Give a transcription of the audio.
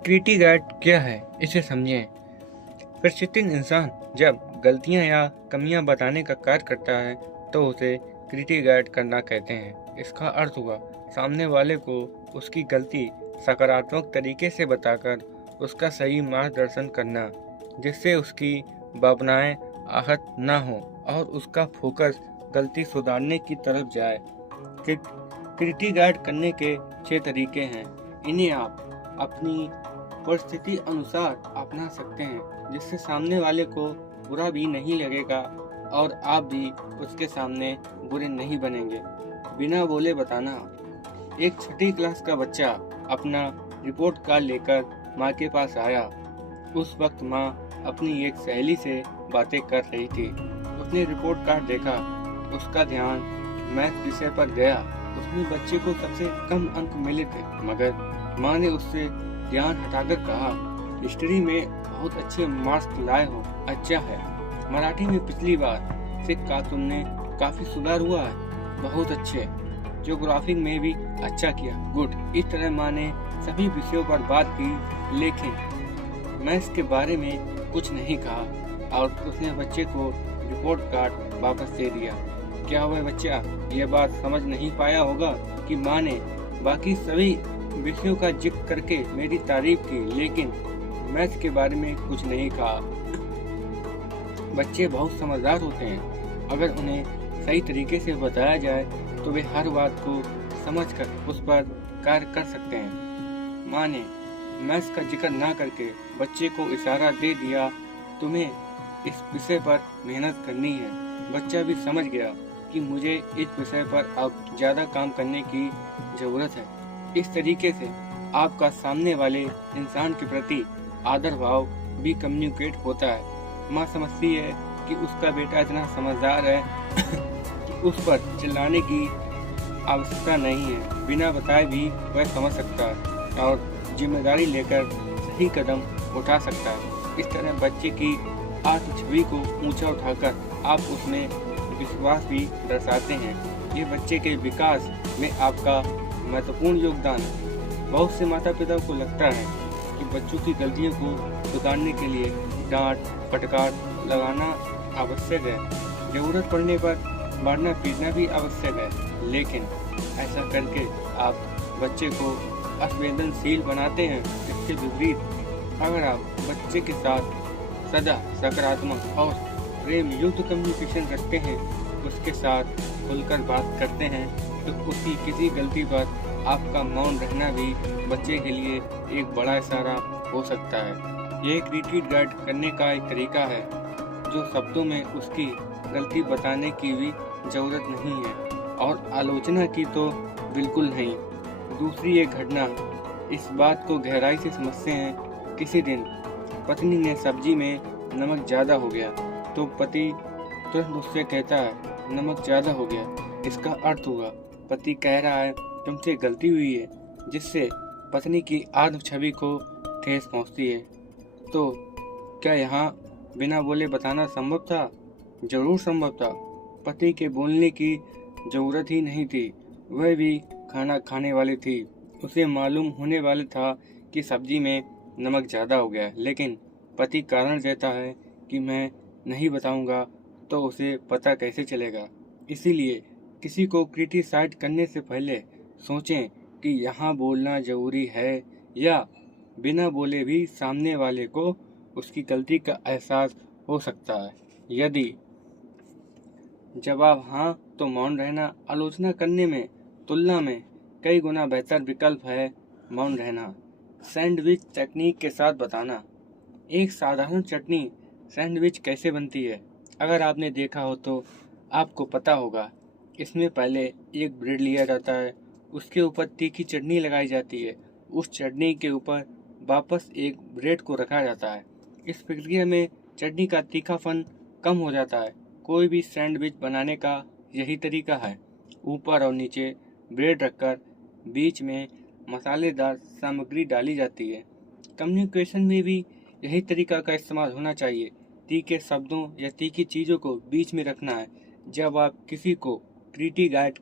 क्रिटी guard क्या है, इसे समझें। प्रशिक्षित इंसान जब गलतियां या कमियां बताने का कार्य करता है तो उसे क्रिटी गार्ड करना कहते हैं। इसका अर्थ हुआ सामने वाले को उसकी गलती सकारात्मक तरीके से बताकर उसका सही मार्गदर्शन करना, जिससे उसकी भावनाएं आहत न हो और उसका फोकस गलती सुधारने की तरफ जाए। क्रिटी गार्ड करने के 6 तरीके हैं। इन्हें आप अपनी परिस्थिति अनुसार अपना सकते हैं, जिससे सामने वाले को बुरा भी नहीं लगेगा और आप भी उसके सामने बुरे नहीं बनेंगे। बिना बोले बताना। एक 6ठी क्लास का बच्चा अपना रिपोर्ट कार्ड लेकर माँ के पास आया। उस वक्त माँ अपनी एक सहेली से बातें कर रही थी। उसने रिपोर्ट कार्ड देखा, उसका ध्यान मैथ विषय पर गया। उसमें बच्चे को सबसे कम अंक मिले थे, मगर माँ ने उससे ध्यान हटाकर कहा, हिस्ट्री में बहुत अच्छे मार्क्स लाए हो, अच्छा है। मराठी में पिछली बार से का तुमने काफी सुधार हुआ है, बहुत अच्छे। ज्योग्राफी में भी अच्छा किया, गुड। इस तरह माँ ने सभी विषयों पर बात की, लेकिन मैथ्स के बारे में कुछ नहीं कहा और उसने बच्चे को रिपोर्ट कार्ड वापस दे दिया। क्या हुआ बच्चा, यह बात समझ नहीं पाया होगा कि माँ ने बाकी सभी विषयों का जिक्र करके मेरी तारीफ की, लेकिन मैथ्स के बारे में कुछ नहीं कहा। बच्चे बहुत समझदार होते हैं। अगर उन्हें सही तरीके से बताया जाए तो वे हर बात को समझकर उस पर कार्य कर सकते हैं। माँ ने मैथ्स का जिक्र ना करके बच्चे को इशारा दे दिया, तुम्हें इस विषय पर मेहनत करनी है। बच्चा भी समझ गया कि मुझे इस विषय पर अब ज्यादा काम करने की जरूरत है। इस तरीके से आपका सामने वाले इंसान के प्रति आदर भाव भी कम्युनिकेट होता है। माँ समझती है कि उसका बेटा इतना समझदार है कि उस पर चिल्लाने की आवश्यकता नहीं है। बिना बताए भी वह समझ सकता है और जिम्मेदारी लेकर सही कदम उठा सकता है। इस तरह बच्चे की आत्म छवि को ऊंचा उठाकर आप उसमें विश्वास भी दर्शाते हैं। ये बच्चे के विकास में आपका महत्वपूर्ण योगदान है। बहुत से माता पिता को लगता है कि बच्चों की गलतियों को सुधारने के लिए डांट फटकार लगाना आवश्यक है, जरूरत पड़ने पर मारना पीटना भी आवश्यक है, लेकिन ऐसा करके आप बच्चे को असंवेदनशील बनाते हैं। इसके विपरीत अगर आप बच्चे के साथ सदा सकारात्मक और प्रेम युक्त कम्युनिकेशन रखते हैं, उसके साथ खुलकर बात करते हैं, तो उसकी किसी गलती पर आपका मौन रहना भी बच्चे के लिए एक बड़ा इशारा हो सकता है। यह क्रिटी गार्ड करने का एक तरीका है जो शब्दों में उसकी गलती बताने की भी जरूरत नहीं है और आलोचना की तो बिल्कुल नहीं। दूसरी एक घटना इस बात को गहराई से समझते हैं। किसी दिन पत्नी ने सब्जी में नमक ज्यादा हो गया तो पति तुरंत उससे कहता है, नमक ज्यादा हो गया। इसका अर्थ हुआ पति कह रहा है तुमसे गलती हुई है, जिससे पत्नी की आत्म छवि को ठेस पहुंचती है। तो क्या यहाँ बिना बोले बताना संभव था? जरूर संभव था। पति के बोलने की जरूरत ही नहीं थी। वह भी खाना खाने वाली थी। उसे मालूम होने वाला था कि सब्जी में नमक ज्यादा हो गया, लेकिन पति कारण देता है कि मैं नहीं बताऊंगा तो उसे पता कैसे चलेगा। इसीलिए किसी को क्रिटिसाइज करने से पहले सोचें कि यहाँ बोलना जरूरी है या बिना बोले भी सामने वाले को उसकी गलती का एहसास हो सकता है। यदि जवाब हाँ, तो मौन रहना आलोचना करने में तुलना में कई गुना बेहतर विकल्प है। मौन रहना। सैंडविच टेक्निक के साथ बताना। एक साधारण चटनी सैंडविच कैसे बनती है, अगर आपने देखा हो तो आपको पता होगा। इसमें पहले एक ब्रेड लिया जाता है, उसके ऊपर तीखी चटनी लगाई जाती है, उस चटनी के ऊपर वापस एक ब्रेड को रखा जाता है। इस प्रक्रिया में चटनी का तीखापन कम हो जाता है। कोई भी सैंडविच बनाने का यही तरीका है। ऊपर और नीचे ब्रेड रखकर बीच में मसालेदार सामग्री डाली जाती है। कम्युनिकेशन में भी यही तरीका का इस्तेमाल होना चाहिए। तीखे शब्दों या तीखी चीज़ों को बीच में रखना है। जब आप किसी को क्रिटी गाइड